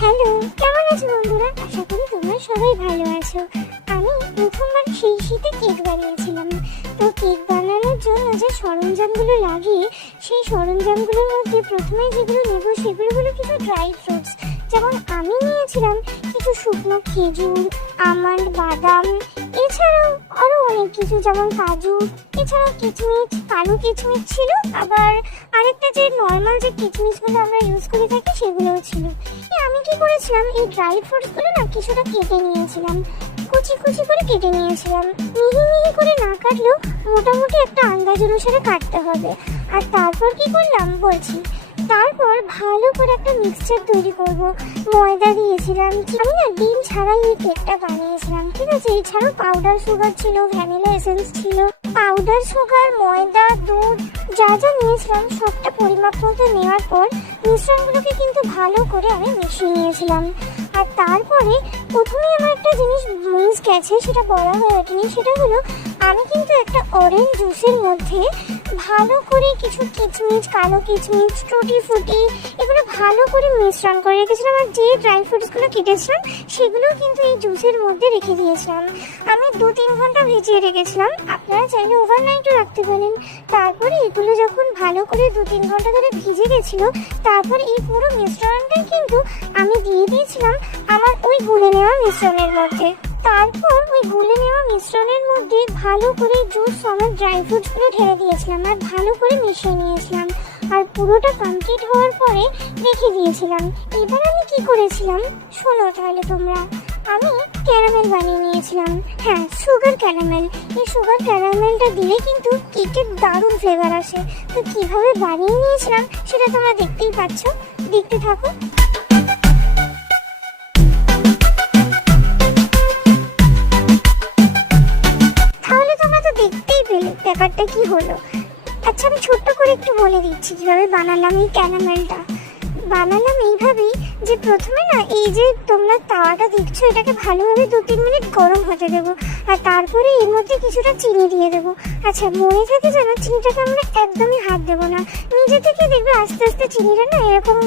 Hello, কেমন আছো বন্ধুরা? আশা করি তোমরা সবাই ভালো আছো। আমি প্রথমবার সেই শীতে কেক বানিয়েছিলাম। তো কেক বানানোর জন্য যে সরঞ্জামগুলো লাগে, সেই সরঞ্জামগুলোর মধ্যে প্রথমে যেগুলো নেব সেগুলো হলো কিছু ড্রাই ফ্রুটস। যেমন আমি নিয়েছিলাম কিছু শুকনো খেজুর, আমন্ড, বাদাম, এছাড়াও আরও অনেক কিছু যেমন কাজু, এছাড়াও কিচমিচ, কালো কিচমিচ ছিল, আবার আরেকটা যে নর্মাল যে কিচমিচগুলো আমরা ইউজ করে থাকি সেগুলোও ছিল। আমি কি করেছিলাম, এই ড্রাই ফ্রুটসগুলো না কিছুটা কেটে নিয়েছিলাম, কুচি কুচি করে কেটে নিয়েছিলাম। মিহি মিহি করে না কাটলেও মোটামুটি একটা আন্দাজ অনুসারে কাটতে হবে। আর তারপর কি করলাম বলছি। তারপর ভালো করে একটা মিক্সচার তৈরি করব। ময়দা দিয়েছিলাম, আমি না ডিম ছাড়াই এই কেকটা বানিয়েছিলাম, ঠিক আছে। এছাড়াও পাউডার সুগার ছিল, ভ্যানিলা এসেন্স ছিল, পাউডার সুগার, ময়দা, দুধ যা যা নিয়েছিলাম সবটা পরিমাপ মতো নেওয়ার পর মিশ্রণগুলোকে কিন্তু ভালো করে আমি মিশিয়ে নিয়েছিলাম। আর তারপরে প্রথমে আমার একটা জিনিস মিস গেছে, সেটা বলা হয়ে ওঠেনি। সেটা হলো আমি কিন্তু একটা অরেঞ্জ জুসের মধ্যে ভালো করে কিছু কিচমিচ, কালো কিচমিচ, টুটি ফুটি এগুলো ভালো করে মিশ্রণ করে রেখেছিলাম। আর যে ড্রাই ফ্রুটসগুলো কেটেছিলাম সেগুলোও কিন্তু এই জুসের মধ্যে রেখে দিয়েছিলাম। আমি 2-3 ঘন্টা ভিজিয়ে রেখেছিলাম, আপনারা চাইলে ওভারনাইটও রাখতে পারেন। তারপরে এগুলো যখন ভালো করে 2-3 ঘন্টা ধরে ভিজে গেছিলো, তারপর এই পুরো মিশ্রণটাই কিন্তু আমি দিয়ে দিয়েছিলাম আমার ওই গুলে নেওয়া মিশ্রণের মধ্যে। তারপর ওই গুলে নেওয়া মিশ্রণের মধ্যে ভালো করে জুস সমেত ড্রাই ফ্রুটসগুলো ঢেলে দিয়েছিলাম আর ভালো করে মিশিয়ে নিয়েছিলাম। আর পুরোটা কমপ্লিট হওয়ার পরে রেখে দিয়েছিলাম। এবার আমি কি করেছিলাম শোনো তাহলে তোমরা। আমি ক্যারামেল বানিয়ে নিয়েছিলাম, হ্যাঁ সুগার ক্যারামেল। এই সুগার ক্যারামেলটা দিলে কিন্তু কেকের দারুণ ফ্লেভার আসে। তো কীভাবে বানিয়ে নিয়েছিলাম সেটা তোমরা দেখতেই পাচ্ছ, দেখতে থাকো। দেখতেই পেলে ব্যাপারটা কি হলো। আচ্ছা, আমি ছোট্ট করে একটু বলে দিচ্ছি কিভাবে বানালাম এই ক্যারামেলটা। বানালাম এইভাবেই যে প্রথমে না এই যে তোমরা তাওয়াটা দেখছো এটাকে ভালোভাবে 2-3 মিনিট গরম হতে দেবো। আর তারপরে এর মধ্যে কিছুটা চিনি দিয়ে দেবো। আচ্ছা, মনে থাকে যেন চিনিটাকে আমরা একদমই হাত দেবো না, নিজে থেকে দেখবে আস্তে আস্তে চিনিটা না এরকম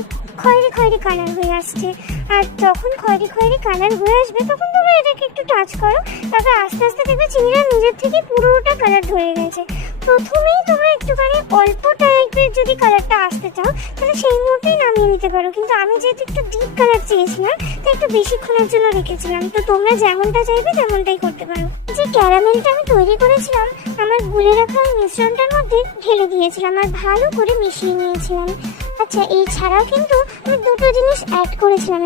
খয়েরি খয়েরি কালার হয়ে আসছে। আর যখন খয়েরি খয়েরি কালার হয়ে আসবে তখন তোমরা এটাকে একটু টাচ করো, তারপর আস্তে আস্তে দেখবে চিনিটা নিজের থেকে পুরোটা কালার ধরে গেছে। প্রথমেই তোমরা একটুখানি অল্প টাইপের যদি কালারটা আসতে চাও তাহলে সেই মুহূর্তেই নামিয়ে নিতে পারো, কিন্তু আমি যেহেতু একটু ডিপ কালার চেয়েছিলাম তাই একটু বেশিক্ষণের জন্য রেখেছিলাম। তো তোমরা যেমনটা চাইবে তেমনটাই করতে পারো। যে ক্যারামেলটা আমি তৈরি করেছিলাম আমার গুলে রাখা মিশ্রণটার মধ্যে ঢেলে দিয়েছিলাম আর ভালো করে মিশিয়ে নিয়েছিলাম। আচ্ছা, এই ছাড়াও কিন্তু আমি দুটো জিনিস অ্যাড করেছিলাম।